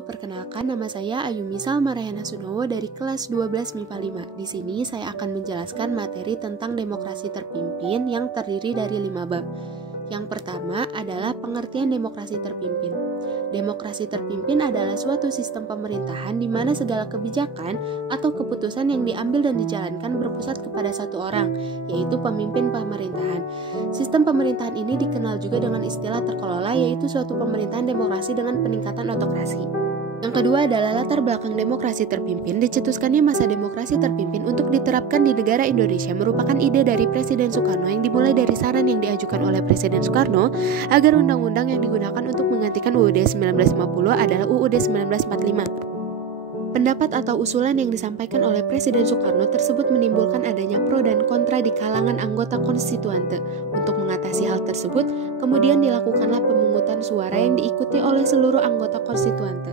Halo, perkenalkan nama saya Ayumi Salma Rayana Sunowo dari kelas 12 MIPA 5. Di sini saya akan menjelaskan materi tentang demokrasi terpimpin yang terdiri dari 5 bab. Yang pertama adalah pengertian demokrasi terpimpin. Demokrasi terpimpin adalah suatu sistem pemerintahan di mana segala kebijakan atau keputusan yang diambil dan dijalankan berpusat kepada satu orang, yaitu pemimpin pemerintahan. Sistem pemerintahan ini dikenal juga dengan istilah terkelola, yaitu suatu pemerintahan demokrasi dengan peningkatan autokrasi. Yang kedua adalah latar belakang demokrasi terpimpin. Dicetuskannya masa demokrasi terpimpin untuk diterapkan di negara Indonesia merupakan ide dari Presiden Soekarno yang dimulai dari saran yang diajukan oleh Presiden Soekarno agar undang-undang yang digunakan untuk menggantikan UUD 1950 adalah UUD 1945. Pendapat atau usulan yang disampaikan oleh Presiden Soekarno tersebut menimbulkan adanya pro dan kontra di kalangan anggota konstituante. Untuk mengatasi hal tersebut, kemudian dilakukanlah pemungutan suara yang diikuti oleh seluruh anggota konstituante.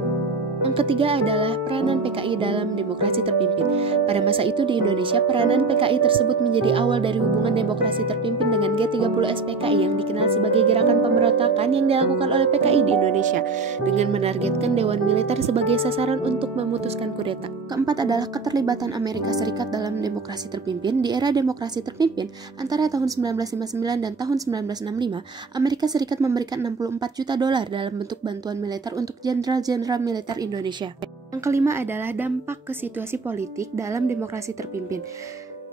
Yang ketiga adalah peranan PKI dalam demokrasi terpimpin. Pada masa itu di Indonesia, peranan PKI tersebut menjadi awal dari hubungan demokrasi terpimpin dengan G30S PKI yang dikenal sebagai gerakan pemberontakan yang dilakukan oleh PKI di Indonesia dengan menargetkan Dewan Militer sebagai sasaran untuk memutuskan kudeta. Keempat adalah keterlibatan Amerika Serikat dalam demokrasi terpimpin. Di era demokrasi terpimpin antara tahun 1959 dan tahun 1965, Amerika Serikat memberikan $64 juta dalam bentuk bantuan militer untuk jenderal-jenderal militer Indonesia. Yang kelima adalah dampak ke situasi politik dalam demokrasi terpimpin.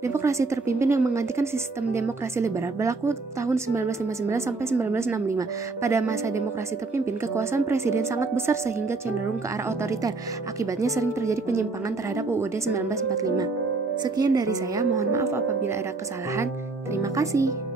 Demokrasi terpimpin yang menggantikan sistem demokrasi liberal berlaku tahun 1959 sampai 1965. Pada masa demokrasi terpimpin, kekuasaan presiden sangat besar sehingga cenderung ke arah otoriter. Akibatnya sering terjadi penyimpangan terhadap UUD 1945. Sekian dari saya, mohon maaf apabila ada kesalahan. Terima kasih.